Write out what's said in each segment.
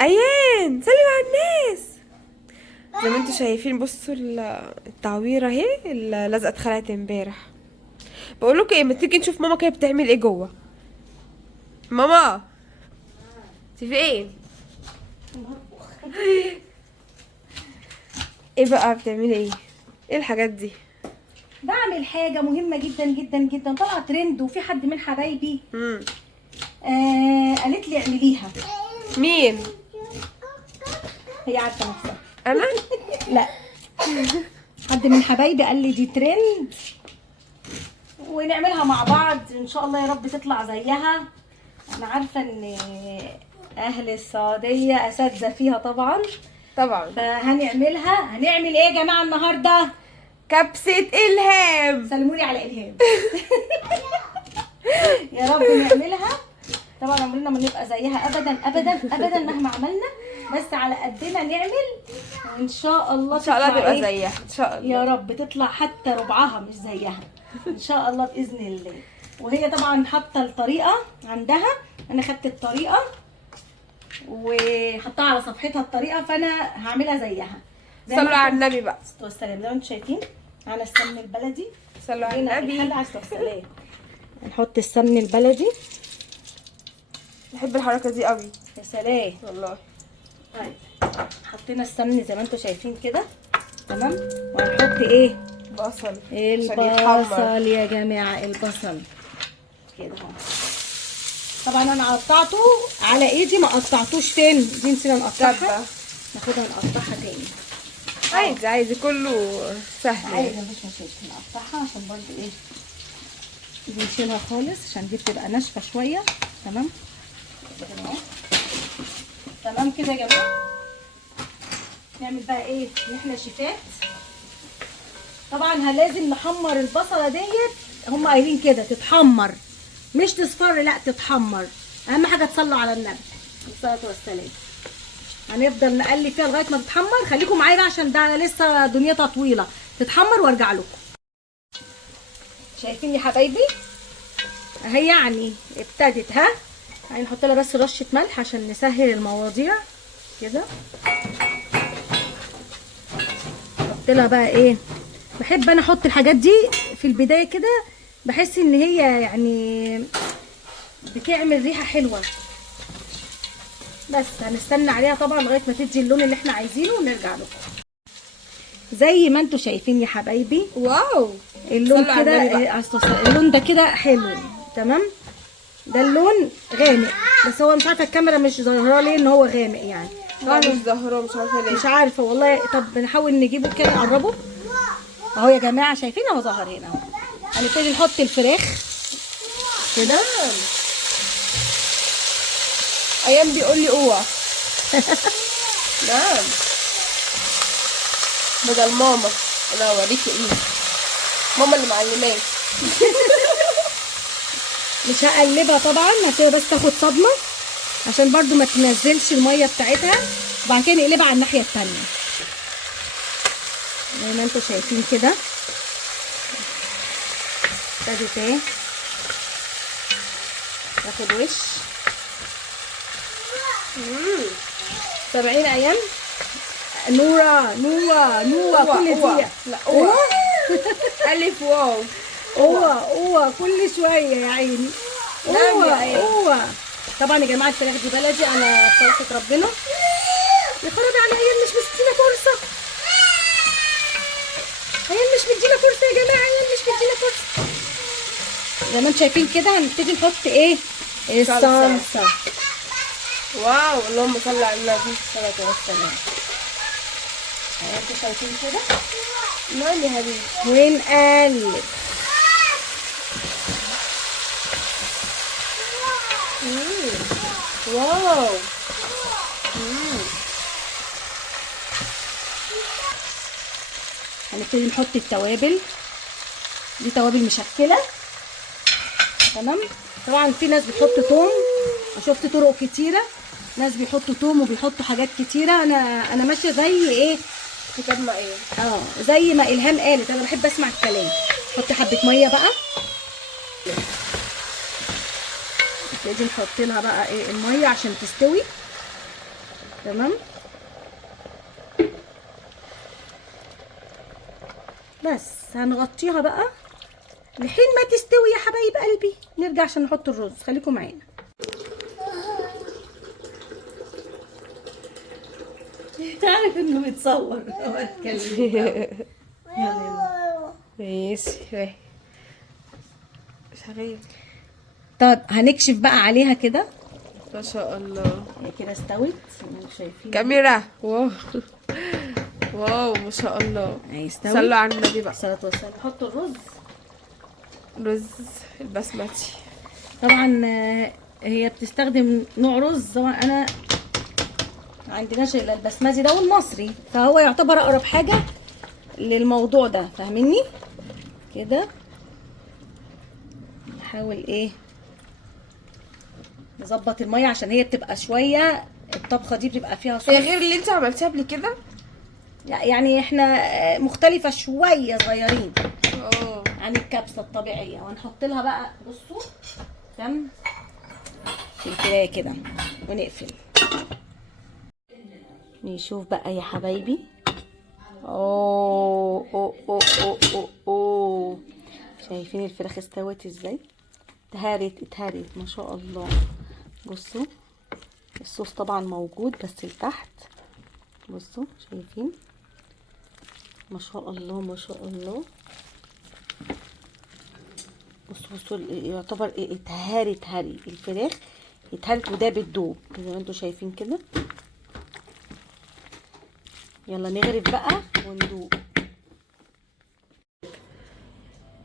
ايان سلم على الناس. زي ما انتوا شايفين بصوا التعويره اهي اللي لزقت اتخلقت امبارح. بقول لكم ايه، ما تيجي نشوف ماما كده بتعمل ايه جوه. ماما انت فين؟ ايه بقى بتعملي ايه؟ ايه الحاجات دي؟ بعمل حاجة مهمة جدا جدا جدا، طلع ترند وفي حد من حبايبي امم قالت لي اعمليها. مين؟ هي عارفة نفسها. انا؟ لا، حد من حبايبي قال لي دي ترند ونعملها مع بعض ان شاء الله، يا رب تطلع زيها. انا عارفة ان اهل السعودية اساتذة فيها طبعا، طبعا. فهنعملها. هنعمل ايه يا جماعة النهاردة؟ كبسة الهام. سلموني على الهام. يا رب نعملها. طبعا عمرنا ما نبقى زيها ابدا ابدا ابدا مهما عملنا، بس على قدنا نعمل وان شاء الله ان شاء الله تطلع تبقى إيه؟ زيها ان شاء الله. يا رب تطلع حتى ربعها مش زيها ان شاء الله باذن الله. وهي طبعا حاطه الطريقه عندها، انا خدت الطريقه وحطها على صفحتها الطريقه، فانا هعملها زيها. صلوا على النبي بقى. والسلام. زي ما انتم شايفين على السمن البلدي. صلوا على هنا النبي. الحلقة على السلام. نحط السمن البلدي. بحب الحركه دي قوي. يا سلام والله. طيب حطينا السمن زي ما انتم شايفين كده، تمام. وهنحط ايه؟ بصل عشان يتحمر. البصل يا جماعه، البصل كده اهو. طبعا انا قطعته على ايدي، ما قطعتوش فين دي، نسينا نقطعها. دبة. ناخدها نقطعها تاني. عادي عادي كله سهل عادي يعني. مفيش مشاكل، نقطعها عشان برضو ايه، دي نشيلها خالص عشان دي بتبقى ناشفه شويه. تمام كده اهو. تمام كده يا جماعه. نعمل بقى ايه؟ احنا شيفات طبعا لازم نحمر البصله ديت، هم قايلين كده تتحمر مش تصفر، لا تتحمر. اهم حاجه تصلوا على النبي الصلاه والسلام. هنفضل نقلب فيها لغايه ما تتحمر. خليكم معايا بقى عشان ده لسه دنيتها طويله. تتحمر وارجع لكم. شايفين يا حبايبي اهي يعني ابتدت. ها يعني نحط لها بس رشه ملح عشان نسهل المواضيع كده. نحط لها بقى ايه، بحب انا احط الحاجات دي في البدايه كده، بحس ان هي يعني بتعمل ريحه حلوه. بس هنستنى عليها طبعا لغايه ما تدي اللون اللي احنا عايزينه ونرجع لكم. زي ما انتم شايفين يا حبايبي، واو اللون صلوا على كده النبي بقى. اللون ده كده حلو. تمام، ده اللون غامق، بس هو مش عارفه الكاميرا مش ظاهره ليه ان هو غامق يعني. لا مش ظاهره، مش عارفه ليه. مش عارفه والله. طب نحاول نجيبه كده نقربه اهو يا جماعه. شايفين اهو ظهر هنا اهو. هنبتدي نحط الفراخ كده. ايام بيقول لي اوعى. نعم، بدل ماما. انا اوريكي ايه، ماما اللي معلماك. مش هقلبها طبعا، هسيبها بس تاخد صدمه عشان برضو ما تنزلش الميه بتاعتها، وبعد كده نقلبها على الناحيه التانيه زي ما انتم شايفين كده. ابتدت ايه تاخد وش. سامعين ايام؟ نورة نورة نورة كل دقيقة. لا اوعى. الف واو. اوه كل شوية يا عيني. نعم يا عيني. طبعا يا جماعة الفراخ دي بلدي، انا بصراحة ربنا يا خرابي على ايام مش مدينا فرصة. ايام مش مدينا فرصة يا جماعة، ايام مش مدينا فرصة. زي ما انتم شايفين كده هنبتدي نحط ايه؟ الصلصة. واو اللهم صل على النبي. الصلاة والسلام. انتوا شايفين كده نعم يا حبيبي. ونقلب. واو. هنبتدي نحط التوابل. دي توابل مشكله. تمام. طبعا في ناس بتحط توم، شفت طرق كتيره. ناس بيحطوا توم وبيحطوا حاجات كتيره. انا ماشيه زي ايه، كتاب ما ايه. زي ما الهام قالت. انا بحب اسمع الكلام. حط حبه ميه بقى. نبتدي نحط لها بقى ايه الميه عشان تستوي. تمام. بس هنغطيها بقى لحين ما تستوي يا حبايب قلبي. نرجع عشان نحط الرز، خليكم معانا. تعرف انه بيتصور ماشي شغال. طب هنكشف بقى عليها كده. ما شاء الله هي كده استوت زي ما انتم شايفين. كاميرا. واو واو ما شاء الله. اهي استوت. صلوا على النبي بقى. صلاة والسلام. نحط الرز. رز البسمتي. طبعا هي بتستخدم نوع رز، طبعا انا ما عندناش الا البسمتي ده والمصري، فهو يعتبر اقرب حاجه للموضوع ده، فاهميني كده. نحاول ايه نظبط الميه عشان هي بتبقى شويه، الطبخه دي بتبقى فيها صوص. هي غير اللي انت عملتيها قبل كده؟ يعني احنا مختلفه شويه صغيرين اه عن الكبسه الطبيعيه. وهنحط لها بقى بصوا كم فلفلايه كده ونقفل. نشوف بقى يا حبايبي. اوه اوه اوه اوه اوه, أوه. شايفين الفراخ استوت ازاي؟ اتهرت ما شاء الله. بصوا الصوص طبعا موجود بس لتحت. بصوا شايفين ما شاء الله ما شاء الله. بصوا يعتبر ايه اتهرت الفراخ اتهرت وده بتدوب زي ما انتوا شايفين كده. يلا نغرف بقى وندوق.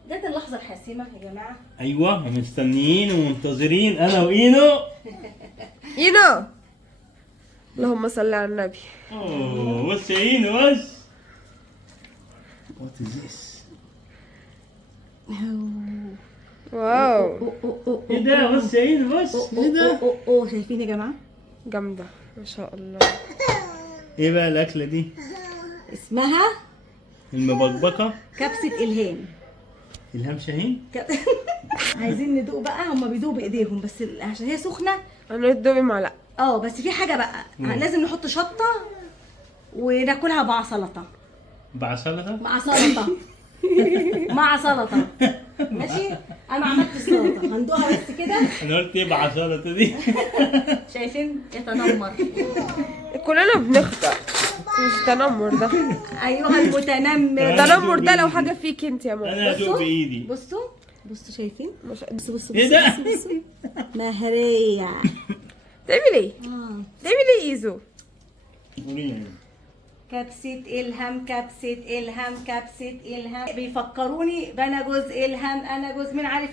جت اللحظة الحاسمة يا جماعة. ايوه مستنيين ومنتظرين انا واينو. اينو اللهم صل على النبي. اوه بص يا اينو بص. What is this؟ واو ايه ده؟ بص يا اينو بص ايه ده؟ شايفين يا جماعة؟ جامدة ما شاء الله. ايه بقى الاكلة دي؟ اسمها المبكبكة. كبسة إلهام. إلهام شاهين؟ عايزين ندوق بقى. هما بيدوقوا بايديهم بس عشان هي سخنة. انا ادوبي معلقة. بس في حاجة بقى لازم نحط شطة وناكلها مع سلطة. مع سلطة؟ مع سلطة. مع سلطة. ماشي. انا عملت السلطة هندوقها بس كده. انا قلت ايه مع سلطة دي؟ شايفين يتنمر. كلنا بنخطأ. مش تنمر ده. ايها المتنمر. التنمر ده لو حاجة فيك انت يا ماما. انا هدوق بايدي. بصوا شايفين. بصوا ايه ده؟ بصوا مهرية. تعمل ايه؟ تعمل ايه ايزو؟ قولي كبسة إلهام كبسة إلهام كبسة إلهام. بيفكروني بأنا جوز إلهام أنا جوز مين عارف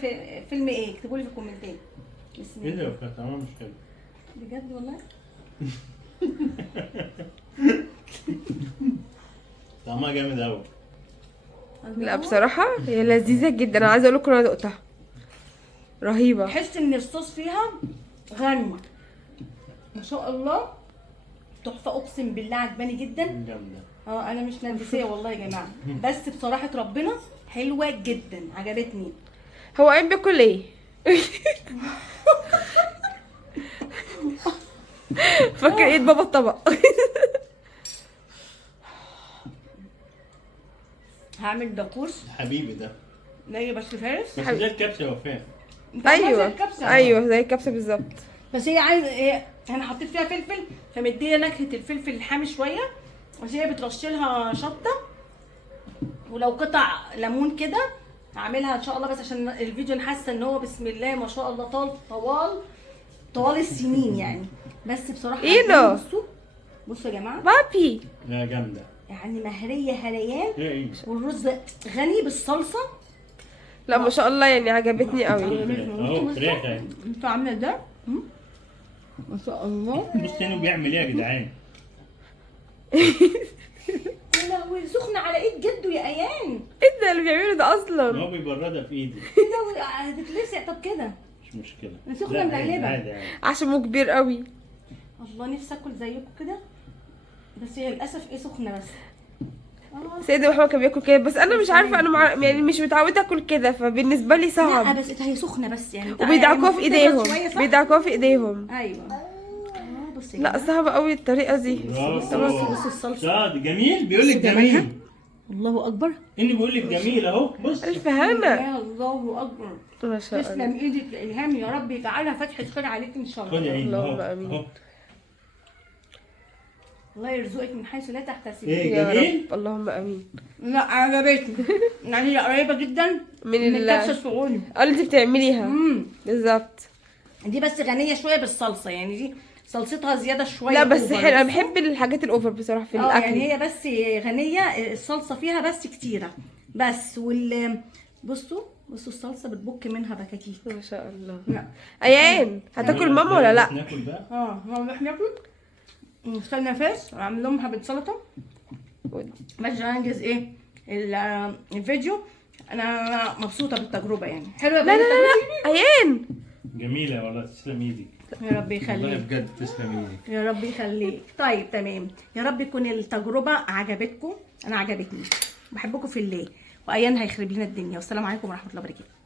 فيلم إيه؟ اكتبوا لي في الكومنتات. بسم ايه الله. ده؟ كانت طعمها مش حلو. بجد والله؟ طعمها جامد قوي. لا بصراحة هي لذيذة جدا. انا عايزة اقول لكم انا دقتها رهيبة. تحس إن الصوص فيها غني ما شاء الله. تحفة أقسم بالله عجباني جدا. جامدة. أنا مش نرجسية والله يا جماعة، بس بصراحة ربنا حلوة جدا عجبتني. هو قايم بياكل ايه؟ فاكر ايد بابا الطبق. هعمل دقوس حبيبي ده. ناجي بس فارس. بس زي الكبسة يا وفاء. ايوه ايوه زي الكبسة بالظبط. بس هي عايزه ايه، انا حطيت فيها فلفل فمديه نكهه الفلفل الحامي شويه، بس هي بترش لها شطه ولو قطع ليمون كده هعملها ان شاء الله. بس عشان الفيديو انا حاسه ان هو بسم الله ما شاء الله طوال السنين يعني. بس بصراحه اينو. بصوا يا جماعه بابي لا جامدة. يعني مهريه هريان. ايه والرز غني بالصلصه. لا ما شاء الله يعني عجبتني قوي. اهو فراخ اهي. انتوا عامله ده ما شاء الله. بص هنا بيعمل ايه يا جدعان؟ يا لهوي سخنه على ايد جده يا ايان. ايه ده اللي بيعمله ده اصلا؟ هو بيبردها في ايدي. يا لهوي هتتلسع. طب كده مش مشكلة. سخنة لا، ملهلبة. عادي عادي. عشمه كبير قوي. الله نفسي اكل زيكم كده، بس هي للاسف سخنه بس. سيدي محمد كان بياكل كده بس انا مش عارفه. انا يعني مش متعوده اكل كده فبالنسبه لي لا صعب. بس هي سخنه بس يعني. وبيدعكوها في المفروض تبرد ايديهم. شوية، صح؟ بيدعكوها في ايديهم. ايوه. بس بصي لا صعبة قوي الطريقة دي. برافو. بص الصلصه. شاد جميل، بيقول لك بصي جمالها. جميل. الله اكبر. اني بيقول لك جميل اهو. بص ألف هنا. يا الله اكبر. ما شاء الله. تسلم ايدك يا الهام، يا رب يجعلها فتحة خير عليك ان شاء خد يا الله. عيني اللهم اهو آمين. اهو. الله يرزقك من حيث لا تحتسبي. ايه يا جميل. رب اللهم امين. لا عجبتني. يعني هي قريبه جدا من من الكبسه السعودي. اللي انت بتعمليها بالظبط. دي بس غنيه شويه بالصلصه، يعني دي صلصتها زياده شويه. لا بس أوفر. حلو، انا بحب الحاجات الاوفر بصراحه في الاكل. يعني هي بس غنيه، الصلصه فيها بس كتيره بس. بصوا الصلصه بتبك منها بكاكيك. ما شاء الله. لا ايان هتاكل ماما ولا لا؟ ناكل بقى. نروح ناكل. استنى فاس اعمل لهم حبه سلطه باش انجز ايه الفيديو. انا مبسوطه بالتجربه، يعني حلوه. لا لا لا لا ايان. جميله والله، تسلم ايدك. يا رب والله يخليك. بجد تسلم ايدك. يا رب يخليك. طيب تمام، يا رب يكون التجربه عجبتكم. انا عجبتني. بحبكم في الله، وايان هيخرب لنا الدنيا. والسلام عليكم ورحمه الله وبركاته.